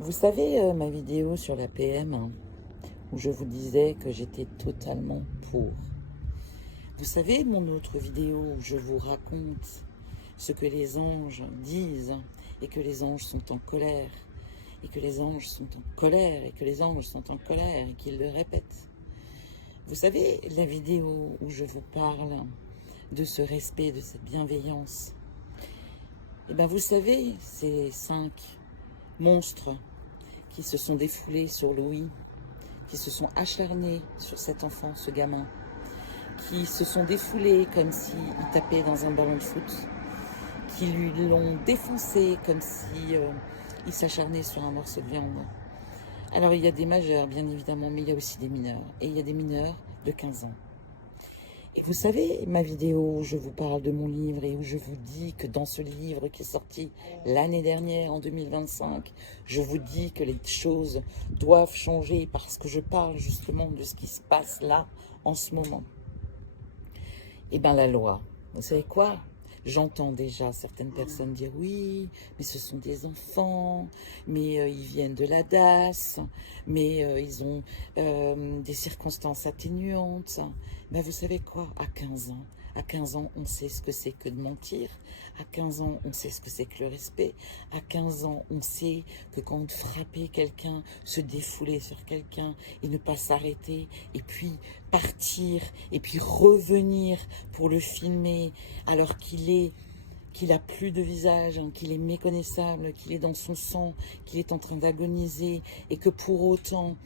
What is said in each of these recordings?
Vous savez, ma vidéo sur la PM, hein, où je vous disais que j'étais totalement pour. Vous savez, mon autre vidéo où je vous raconte ce que les anges disent et que les anges sont en colère et que les anges sont en colère et que les anges sont en colère et qu'ils le répètent. Vous savez, la vidéo où je vous parle de ce respect, de cette bienveillance, eh bien vous savez, ces 5 monstres qui se sont défoulés sur Louis, qui se sont acharnés sur cet enfant, ce gamin, qui se sont défoulés comme s'il tapait dans un ballon de foot, qui lui l'ont défoncé comme si il s'acharnait sur un morceau de viande. Alors il y a des majeurs, bien évidemment, mais il y a aussi des mineurs. Et il y a des mineurs de 15 ans. Et vous savez, ma vidéo où je vous parle de mon livre et où je vous dis que dans ce livre qui est sorti l'année dernière, en 2025, je vous dis que les choses doivent changer parce que je parle justement de ce qui se passe là, en ce moment. Eh bien la loi, vous savez quoi? J'entends déjà certaines personnes dire oui, mais ce sont des enfants, mais ils viennent de la DAS, mais ils ont des circonstances atténuantes. Ben vous savez quoi? À 15 ans, on sait ce que c'est que de mentir. À 15 ans, on sait ce que c'est que le respect. À 15 ans, on sait que quand frapper quelqu'un, se défouler sur quelqu'un et ne pas s'arrêter, et puis partir, et puis revenir pour le filmer alors qu'il a plus de visage, hein, qu'il est méconnaissable, qu'il est dans son sang, qu'il est en train d'agoniser, et que pour autant,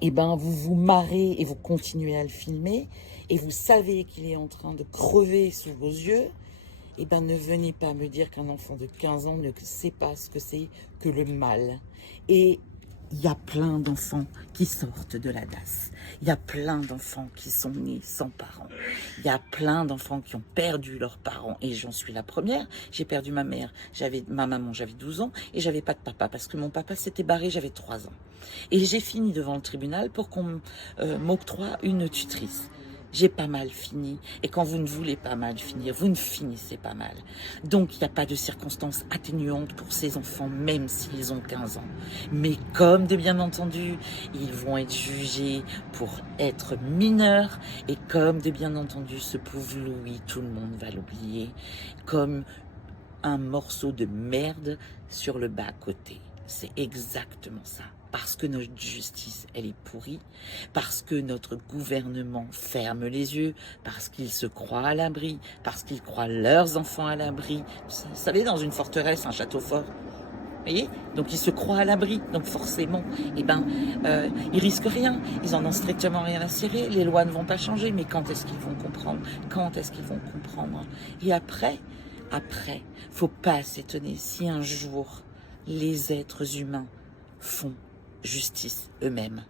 eh ben, vous vous marrez et vous continuez à le filmer, et vous savez qu'il est en train de crever sous vos yeux, eh ben, ne venez pas me dire qu'un enfant de 15 ans ne sait pas ce que c'est que le mal. Et il y a plein d'enfants qui sortent de la DAS. Il y a plein d'enfants qui sont nés sans parents. Il y a plein d'enfants qui ont perdu leurs parents. Et j'en suis la première. J'ai perdu ma mère. Ma maman, j'avais 12 ans. Et j'avais pas de papa parce que mon papa s'était barré, j'avais 3 ans. Et j'ai fini devant le tribunal pour qu'on m'octroie une tutrice. J'ai pas mal fini. Et quand vous ne voulez pas mal finir, vous ne finissez pas mal. Donc, il n'y a pas de circonstances atténuantes pour ces enfants, même s'ils ont 15 ans. Mais comme de bien entendu, ils vont être jugés pour être mineurs. Et comme de bien entendu, ce pauvre Louis, tout le monde va l'oublier, comme un morceau de merde sur le bas-côté. C'est exactement ça. Parce que notre justice, elle est pourrie, parce que notre gouvernement ferme les yeux, parce qu'ils se croient à l'abri, parce qu'ils croient leurs enfants à l'abri. Vous savez, dans une forteresse, un château fort, vous voyez? Donc ils se croient à l'abri, donc forcément, eh ben, ils risquent rien, ils en ont strictement rien à cirer, les lois ne vont pas changer, mais quand est-ce qu'ils vont comprendre? Quand est-ce qu'ils vont comprendre? Et après, faut pas s'étonner si un jour les êtres humains font justice eux-mêmes.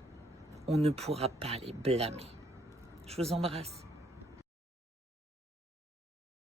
On ne pourra pas les blâmer. Je vous embrasse.